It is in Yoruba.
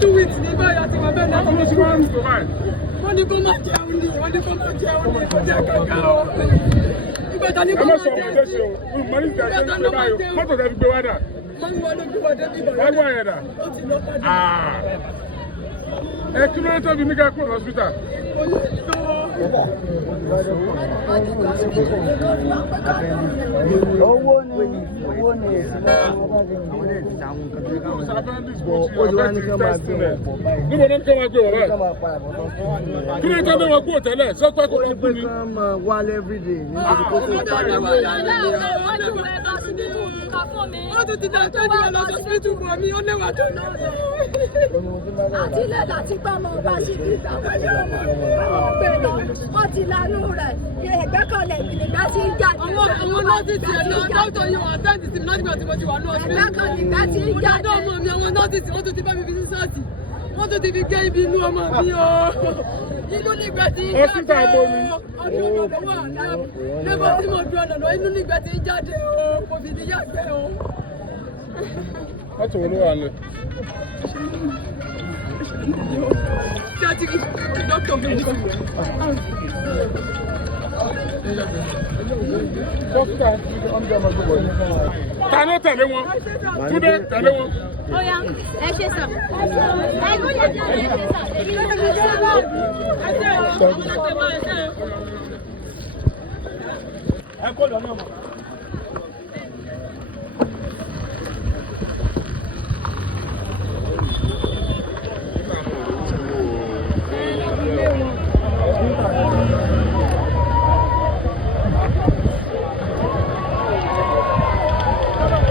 2 weeks ní báyìí àti bàbá ẹ̀ náà. Wọ́n ní kó má jẹun ní, wọ́n ní kó má jẹun ní, kó jẹ́ kankan o. Ìgbà tani kó má jẹun ní. Ìgbà tani kó má jẹun ní. Mọ́tò tẹ́ fi gbé wá dà. Wọ́n ní wọ́n ló gbé wá débi ìbọn. Wọ́n gbọ́ yẹn dà. Ó ti lọ padà. Ẹ kí ló ń tóbi ní ká kúrò lọ́sítà? Owó ni níbo ní kí wọ́n gbé wọ́n báyìí? Kí ló ń tẹ́ wọ́n kú òtẹ́lẹ̀? Sọ́kọ́ kò ní kú ni. Wálé everyday. Ó tún ti dàgbé ní ọlọ́dún fún ìtumọ̀ mi, ó léwà tó náà. Àti ilé àti pàmò bá ṣe kí ìgbàgbọ́ ní ọmọ pẹ̀lú wọ́n ti lanú rẹ̀ kí ẹgbẹ́kọ̀lẹ̀ ìgbìlẹ̀gbẹ́ sí ń jáde. Àwọn nọ́ọ̀sì ti ẹ̀ náà dọ́tọ̀ yóò wọ́n tẹ́ǹtì sí mi láti gbà tí mo ti wà ní ọ̀sẹ̀. Ẹgbẹ́kọ̀lẹ̀ sí ń jáde. Ọmọ mi àwọn nọ́ọ̀sì tí wọ́n tún ti bá mi fi ní sáàtì. Wọ́n tún ti fi gé ibi inú ọmọ mi o. Inú nígbẹ́ ti ń jáde o. Ọdún ọ̀dọ̀ wà lẹ́bọ̀ tí mo fi ọ̀nà lọ inú nígbẹ́ ti ń jáde o. Kò fi ti yàgbẹ́ o. Wọ́n ti wọ́n ló wà lẹ̀. Ta ló tẹ̀lé wọn? Túndé tẹ̀lé wọn. Ó yá, ẹ ṣe sọ. Ẹ kó lọ náà mọ̀.